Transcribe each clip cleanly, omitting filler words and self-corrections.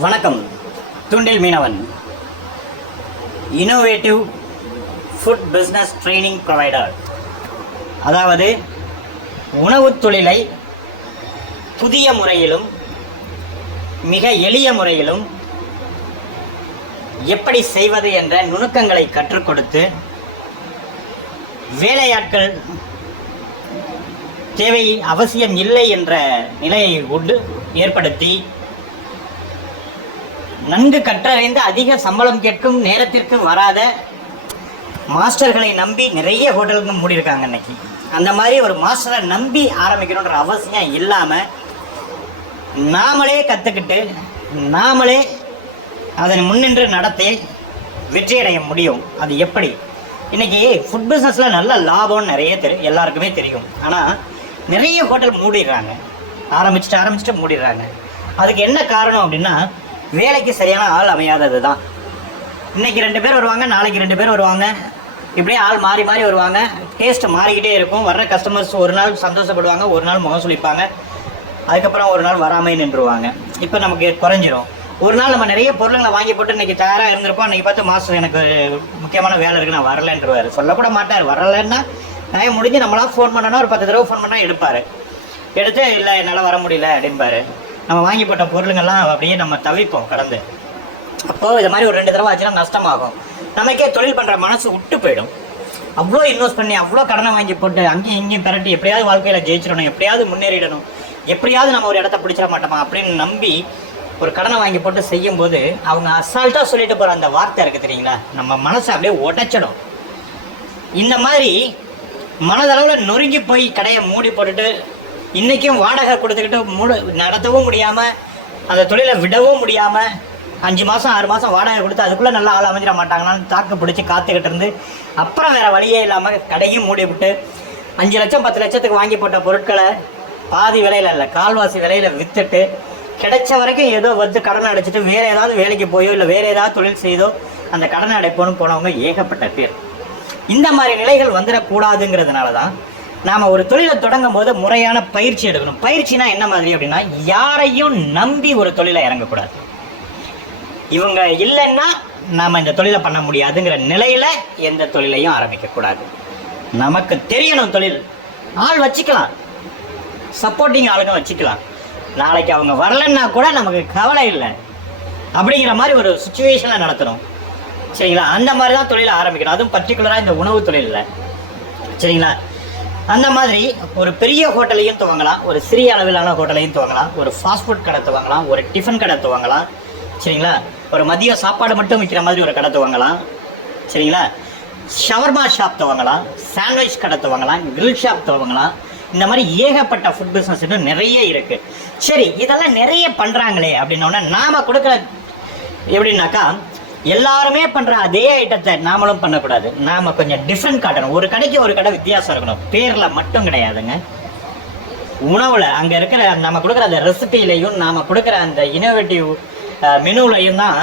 வணக்கம். துண்டில் மீனவன், innovative food business training provider. அதாவது உணவுத் தொழிலை புதிய முறையிலும் மிக எளிய முறையிலும் எப்படி செய்வது என்ற நுணுக்கங்களை கற்றுக் கொடுத்து வேலையாட்கள் தேவை அவசியம் இல்லை என்ற நிலையை ஏற்படுத்தி நன்கு கற்றறிந்து அதிக சம்பளம் கேட்கும் நேரத்திற்கு வராத மாஸ்டர்களை நம்பி நிறைய ஹோட்டலுக்கு மூடியிருக்காங்க இன்னைக்கு. அந்த மாதிரி ஒரு மாஸ்டரை நம்பி ஆரம்பிக்கணுன்ற அவசியம் இல்லாமல் நாமளே கற்றுக்கிட்டு நாமளே அதனை முன்னின்று நடத்தி வெற்றியடைய முடியும். அது எப்படி? இன்றைக்கி ஃபுட் பிஸ்னஸில் நல்ல லாபம் நிறைய எல்லாருக்குமே தெரியும். ஆனால் நிறைய ஹோட்டல் மூடிடுறாங்க, ஆரம்பிச்சுட்டு மூடிடுறாங்க. அதுக்கு என்ன காரணம் அப்படின்னா, வேலைக்கு சரியான ஆள் அமையாதது தான். இன்றைக்கி 2 பேர் வருவாங்க, நாளைக்கு 2 பேர் வருவாங்க, இப்படியே ஆள் மாறி மாறி வருவாங்க. டேஸ்ட் மாறிக்கிட்டே இருக்கும். வர்ற கஸ்டமர்ஸ் ஒரு நாள் சந்தோஷப்படுவாங்க, ஒரு நாள் முகம் சுளிப்பாங்க, அதுக்கப்புறம் ஒரு நாள் வராமல் நின்றுவாங்க. இப்போ நமக்கு குறைஞ்சிரும். ஒரு நாள் நம்ம நிறைய பொருளுங்களை வாங்கி போட்டு இன்றைக்கி தயாராக இருந்திருப்போம். இன்றைக்கி பார்த்து மாதம் எனக்கு முக்கியமான வேலை இருக்குது, நான் வரலன்றவார். சொல்லக்கூட மாட்டார். வரலைன்னா டைம் முடிஞ்சு நம்மளாம் ஃபோன் பண்ணோன்னா ஒரு 10 தடவை ஃபோன் பண்ணால் எடுப்பார். எடுத்து இல்லை என்னால் வர முடியல அப்படின்பார். நம்ம வாங்கி போட்ட பொருளுங்கள்லாம் அப்படியே நம்ம தவிப்போம் கடந்து. அப்போது இது மாதிரி ஒரு 2 தடவை ஆச்சுன்னா நஷ்டமாகும். நமக்கே தொழில் பண்ணுற மனசு விட்டு போயிடும். அவ்வளோ இன்வெஸ்ட் பண்ணி அவ்வளோ கடனை வாங்கி போட்டு அங்கேயும் இங்கேயும் பிரட்டி எப்படியாவது வாழ்க்கையில் ஜெயிச்சிடணும், எப்படியாவது முன்னேறிடணும், எப்படியாவது நம்ம ஒரு இடத்த பிடிச்சிட மாட்டோமா அப்படின்னு நம்பி ஒரு கடனை வாங்கி போட்டு செய்யும்போது அவங்க அசால்ட்டாக சொல்லிட்டு போகிற அந்த வார்த்தை இருக்குது தெரியுங்களா, நம்ம மனசை அப்படியே உடைச்சிடும். இந்த மாதிரி மனதளவில் நொறுங்கி போய் கடையை மூடி போட்டுட்டு இன்றைக்கும் வாடகை கொடுத்துக்கிட்டு நடத்தவும் முடியாமல், அந்த தொழிலை விடவும் முடியாமல் 5 மாதம் 6 மாதம் வாடகை கொடுத்து அதுக்குள்ளே நல்லா ஆள் அமைஞ்சிட மாட்டாங்களான்னு தாக்கு பிடிச்சி காத்துக்கிட்டு இருந்து அப்புறம் வேறு வழியே இல்லாமல் கடையும் மூடி விட்டு 5 லட்சம் 10 லட்சத்துக்கு வாங்கி போட்ட பொருட்களை பாதி விலையில் இல்லை, கால்வாசி விலையில் விற்றுட்டு கிடைச்ச வரைக்கும் ஏதோ வந்து கடனை அடைச்சிட்டு வேறு ஏதாவது வேலைக்கு போயோ இல்லை வேறு ஏதாவது தொழில் செய்தோ அந்த கடனை அடைப்போன்னு போனவங்க ஏகப்பட்ட பேர். இந்த மாதிரி நிலைகள் வந்துடக்கூடாதுங்கிறதுனால தான் நாம் ஒரு தொழிலை தொடங்கும் போது முறையான பயிற்சி எடுக்கணும். பயிற்சினா என்ன மாதிரி அப்படின்னா, யாரையும் நம்பி ஒரு தொழிலை இறங்கக்கூடாது. இவங்க இல்லைன்னா நாம் இந்த தொழிலை பண்ண முடியாதுங்கிற நிலையில் எந்த தொழிலையும் ஆரம்பிக்கக்கூடாது. நமக்கு தெரியணும் தொழில். ஆள் வச்சுக்கலாம், சப்போர்ட்டிங் ஆளுங்க வச்சுக்கலாம். நாளைக்கு அவங்க வரலன்னா கூட நமக்கு கவலை இல்லை அப்படிங்கிற மாதிரி ஒரு சுச்சுவேஷனில் நடத்தணும். சரிங்களா? அந்த மாதிரி தான் தொழிலை ஆரம்பிக்கணும். அதுவும் பர்டிகுலராக இந்த உணவு தொழிலில். சரிங்களா? அந்த மாதிரி ஒரு பெரிய ஹோட்டலையும் துவங்கலாம், ஒரு சிறிய அளவிலான ஹோட்டலையும் துவங்கலாம், ஒரு ஃபாஸ்ட் ஃபுட் கடை துவங்கலாம், ஒரு டிஃபன் கடை துவங்கலாம். சரிங்களா? ஒரு மதிய சாப்பாடு மட்டும் விற்கிற மாதிரி ஒரு கடை துவங்கலாம். சரிங்களா? ஷவர்மா ஷாப் துவங்கலாம், சாண்ட்விச் கடை துவங்கலாம், கிரில் ஷாப் துவங்கலாம். இந்த மாதிரி ஏகப்பட்ட ஃபுட் பிஸ்னஸ் இன்னும் நிறைய இருக்குது. சரி, இதெல்லாம் நிறைய பண்ணுறாங்களே அப்படின்னோடனே நாம் கொடுக்குற எப்படின்னாக்கா, எல்லாருமே பண்ணுற அதே ஐட்டத்தை நாமளும் பண்ணக்கூடாது. நாம் கொஞ்சம் டிஃப்ரெண்ட் காட்டணும். ஒரு கடைக்கு ஒரு கடை வித்தியாசம் இருக்கணும். பேரில் மட்டும் கிடையாதுங்க, உணவில் அங்கே இருக்கிற நம்ம கொடுக்குற அந்த ரெசிபிலையும் நாம் கொடுக்குற அந்த இன்னோவேட்டிவ் மெனுவிலையும் தான்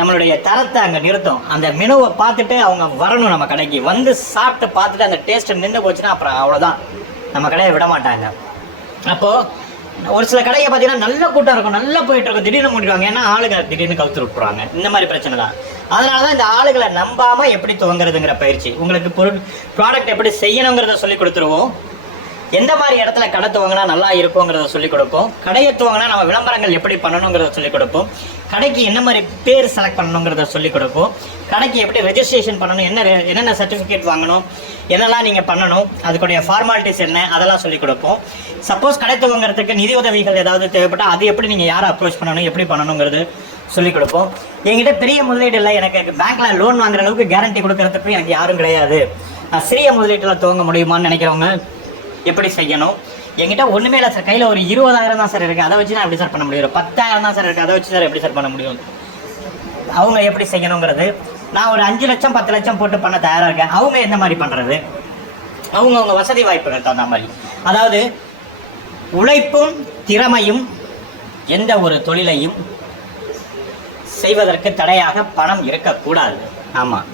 நம்மளுடைய தரத்தை அங்கே நிறுத்தும். அந்த மெனுவை பார்த்துட்டு அவங்க வரணும் நம்ம கடைக்கு. வந்து சாப்பிட்டு பார்த்துட்டு அந்த டேஸ்ட்டு நின்று போச்சுன்னா அப்புறம் அவ்வளோதான், நம்ம கடையை விட மாட்டாங்க. அப்போது ஒரு சில கடையை பார்த்தீங்கன்னா நல்ல கூட்டம் இருக்கும், நல்லா போயிட்டு இருக்கும், திடீர்னு மூடிடுவாங்க. ஏன்னா ஆளுங்க திடீர்னு கவுத்து விட்டுருவாங்க. இந்த மாதிரி பிரச்சனை தான். அதனால தான் இந்த ஆளுகளை நம்பாமல் எப்படி துவங்குறதுங்கிற பயிற்சி, உங்களுக்கு ப்ராடக்ட் எப்படி செய்யணுங்கிறத சொல்லி கொடுத்துருவோம். எந்த மாதிரி இடத்துல கடை துவங்கினா நல்லா இருக்குங்கிறத சொல்லிக் கொடுப்போம். கடையை துவங்கினா நம்ம விளம்பரங்கள் எப்படி பண்ணணுங்கிறத சொல்லிக் கொடுப்போம். கடைக்கு என்ன மாதிரி பேர் செலக்ட் பண்ணணுங்கிறத சொல்லிக் கொடுப்போம். கடைக்கு எப்படி ரெஜிஸ்ட்ரேஷன் பண்ணணும், என்னென்ன சர்டிஃபிகேட் வாங்கணும், என்னெல்லாம் நீங்கள் பண்ணணும், அதுக்குடைய ஃபார்மாலிட்டிஸ் என்ன, அதெல்லாம் சொல்லிக் கொடுப்போம். சப்போஸ் கடை துவங்கிறதுக்கு நிதி உதவிகள் ஏதாவது தேவைப்பட்டால் அது எப்படி நீங்கள் யாரை அப்ரோச் பண்ணணும், எப்படி பண்ணணுங்கிறது சொல்லிக் கொடுப்போம். என்கிட்ட பெரிய முதலீடு இல்லை, எனக்கு பேங்க்கில் லோன் வாங்குற அளவுக்கு கேரண்டி கொடுக்கறதுக்கு எனக்கு யாரும் கிடையாது, நான் சிறிய முதலீட்டில் துவங்க முடியுமான்னு நினைக்கிறவங்க எப்படி செய்யணும். என்கிட்ட ஒன்றுமே இல்லை சார், கையில் ஒரு 20,000 தான் சார் இருக்குது, அதை வச்சு நான் எப்படி சார் பண்ண முடியும், ஒரு 10,000 தான் சார் இருக்குது, அதை வச்சு சார் எப்படி சார் பண்ண முடியும், அவங்க எப்படி செய்யணுங்கிறது. நான் ஒரு 5 லட்சம் 10 லட்சம் போட்டு பண்ண தயாராக இருக்கேன், அவங்க எந்த மாதிரி பண்ணுறது, அவங்க வசதி வாய்ப்புகள் தகுந்த மாதிரி. அதாவது உழைப்பும் திறமையும் எந்த ஒரு தொழிலையும் செய்வதற்கு தடையாக பணம் இருக்கக்கூடாது. ஆமாம்,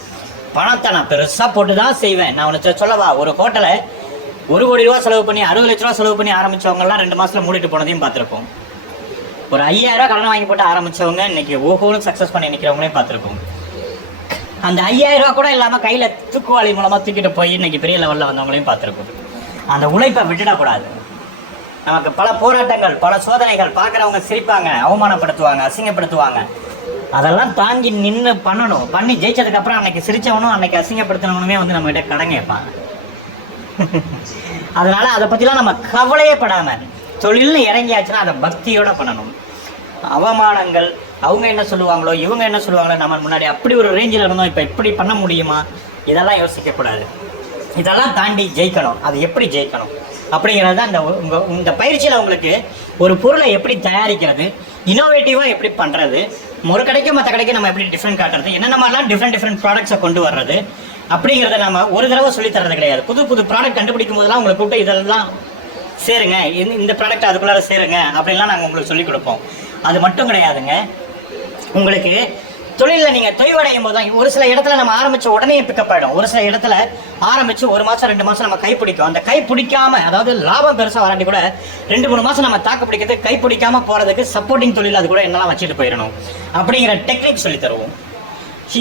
பணத்தை நான் பெருசாக போட்டு தான் செய்வேன். நான் உனக்கு சொல்லவா, ஒரு ஹோட்டலை 1 கோடி ரூபா செலவு பண்ணி 60 லட்ச ரூபா செலவு பண்ணி ஆரம்பித்தவங்கலாம் 2 மாதத்தில் மூடிட்டு போனதையும் பார்த்துருப்போம். ஒரு 5000 ரூபா கடன் வாங்கி போட்டு ஆரம்பிச்சவங்க இன்னைக்கு ஓஹோன்னு சக்ஸஸ் பண்ணி நிற்கிறவங்களையும் பார்த்துருக்கோம். அந்த 5000 ரூபா கூட இல்லாமல் கையில் தூக்குவாளி மூலமாக தூக்கிட்டு போய் இன்னைக்கு பெரிய லெவலில் வந்தவங்களையும் பார்த்துருக்கோம். அந்த உழைப்பை விட்டுடக்கூடாது. நமக்கு பல போராட்டங்கள், பல சோதனைகள், பார்க்குறவங்க சிரிப்பாங்க, அவமானப்படுத்துவாங்க, அசிங்கப்படுத்துவாங்க. அதெல்லாம் தாங்கி நின்று பண்ணணும். பண்ணி ஜெயிச்சதுக்கப்புறம் அன்னைக்கு சிரிச்சவனும் அன்னைக்கு அசிங்கப்படுத்தினவனுமே வந்து நம்மகிட்ட கடன் கேட்பாங்க. அதனால அதை பற்றிலாம் நம்ம கவலையே படாமல் தொழில்னு இறங்கியாச்சுன்னா அதை பக்தியோட பண்ணணும். அவமானங்கள், அவங்க என்ன சொல்லுவாங்களோ இவங்க என்ன சொல்லுவாங்களோ, நம்ம முன்னாடி அப்படி ஒரு ரேஞ்சில் இருந்தோம், இப்போ இப்படி பண்ண முடியுமா, இதெல்லாம் யோசிக்கக்கூடாது. இதெல்லாம் தாண்டி ஜெயிக்கணும். அது எப்படி ஜெயிக்கணும் அப்படிங்கிறது தான் இந்த பயிற்சியில் உங்களுக்கு ஒரு பொருளை எப்படி தயாரிக்கிறது, இன்னோவேட்டிவாக எப்படி பண்ணுறது, ஒரு கடைக்கு மற்ற கடைக்கு நம்ம எப்படி டிஃப்ரெண்ட் காட்டுறது, என்னென்ன மாதிரிலாம் டிஃப்ரெண்ட் ப்ராடக்ட்ஸை கொண்டு வர்றது அப்படிங்கிறத நம்ம ஒரு தடவை சொல்லித்தரது கிடையாது. புது ப்ராடக்ட் கண்டுபிடிக்கும் போதெல்லாம் உங்களை கூப்பிட்டு இதெல்லாம் சேருங்க, இந்த ப்ராடக்ட் அதுக்குள்ளார சேருங்க அப்படின்லாம் நாங்கள் உங்களுக்கு சொல்லிக் கொடுப்போம். அது மட்டும் கிடையாதுங்க, உங்களுக்கு தொழிலில் நீங்கள் தொய்வடையும் போது தான் ஒரு சில இடத்துல நம்ம ஆரம்பித்த உடனே பிக்கப் ஆகிடும். ஒரு சில இடத்துல ஆரம்பித்து 1 மாதம் 2 மாதம் நம்ம கை பிடிக்கும். அந்த கை பிடிக்காம, அதாவது லாபம் பெருசாக வராட்டி கூட 2-3 மாதம் நம்ம தாக்கு பிடிக்கிறது, கை பிடிக்காமல் போகிறதுக்கு சப்போர்ட்டிங் தொழில் அது கூட என்னெல்லாம் வச்சுட்டு போயிடணும் அப்படிங்கிற டெக்னிக் சொல்லி தருவோம்.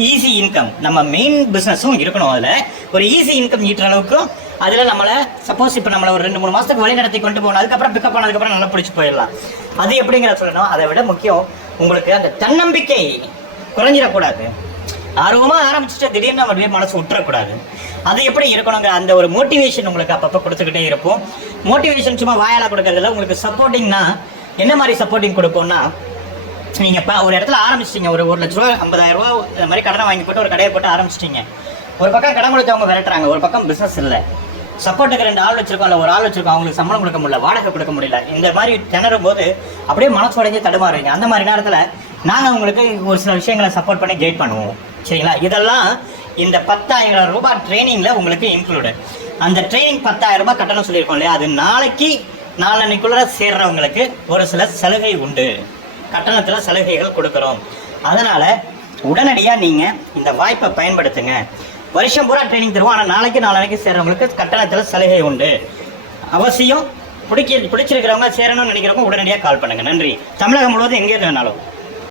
ஈஸி இன்கம், நம்ம மெயின் பிஸ்னஸும் இருக்கணும். அதில் ஒரு ஈஸி இன்கம் ஈட்டுற அளவுக்கும் அதில் நம்மளை சப்போஸ் இப்போ நம்மளை ஒரு 2-3 மாதத்துக்கு வழி நடத்தி கொண்டு போகணும், அதுக்கப்புறம் பிக்கப் ஆனதுக்கப்புறம் நல்லா பிடிச்சி போயிடலாம். அது எப்படிங்கிற சொல்லணும். அதை விட முக்கியம் உங்களுக்கு அந்த தன்னம்பிக்கை குறைஞ்சிடக்கூடாது. ஆர்வமாக ஆரம்பிச்சுட்டு திடீர்னு நம்ம மனசு விட்டுறக்கூடாது. அது எப்படி இருக்கணுங்கிற அந்த ஒரு மோட்டிவேஷன் உங்களுக்கு அப்பப்போ கொடுத்துக்கிட்டே இருப்போம். மோட்டிவேஷன் சும்மா வாயால் கொடுக்கறதில்ல, உங்களுக்கு சப்போர்ட்டிங்னா என்ன மாதிரி சப்போர்ட்டிங் கொடுப்போம்னா, நீங்கள் இப்போ ஒரு இடத்துல ஆரம்பிச்சிட்டிங்க, ஒரு 1 லட்ச ரூபா 50,000 ரூபா இந்த மாதிரி கடனை வாங்கி போட்டு ஒரு கடையை போட்டு ஆரம்பிச்சிட்டிங்க. ஒரு பக்கம் கடன் கொடுத்தவங்க விரட்டுறாங்க, ஒரு பக்கம் பிஸ்னஸ் இல்லை, சப்போர்ட்டுக்கு 2 ஆள் வச்சிருக்கோம், இல்லை 1 ஆள் வச்சிருக்கோம், அவங்களுக்கு சம்பளம் கொடுக்க முடியல, வாடகை கொடுக்க முடியல, இந்த மாதிரி திணறும் போது அப்படியே மனசு உடைஞ்சு தடுமாறுவீங்க. அந்த மாதிரி நேரத்தில் நாங்கள் உங்களுக்கு ஒரு சில விஷயங்களை சப்போர்ட் பண்ணி கைட் பண்ணுவோம். சரிங்களா? இதெல்லாம் இந்த 10,000 ரூபாய் ட்ரைனிங்கில் உங்களுக்கு இன்க்ளூடு. அந்த ட்ரைனிங் 10,000 ரூபாய் கட்டணம் சொல்லியிருக்கோம் இல்லையா, அது நாளன்னைக்குள்ளே சேர்றவங்களுக்கு ஒரு சில சலுகை உண்டு, கட்டணத்தில் சலுகைகள் கொடுக்குறோம். அதனால் உடனடியாக நீங்கள் இந்த வாய்ப்பை பயன்படுத்துங்க. வருஷம் பூரா ட்ரைனிங் தருவோம், ஆனால் நாளைக்கு சேர்றவங்களுக்கு கட்டணத்தில் சலுகை உண்டு. அவசியம் பிடிச்சிருக்கிறவங்க சேரணும்னு நினைக்கிறவங்க உடனடியாக கால் பண்ணுங்கள். நன்றி. தமிழகம் முழுவதும் எங்கே இருந்தாலும்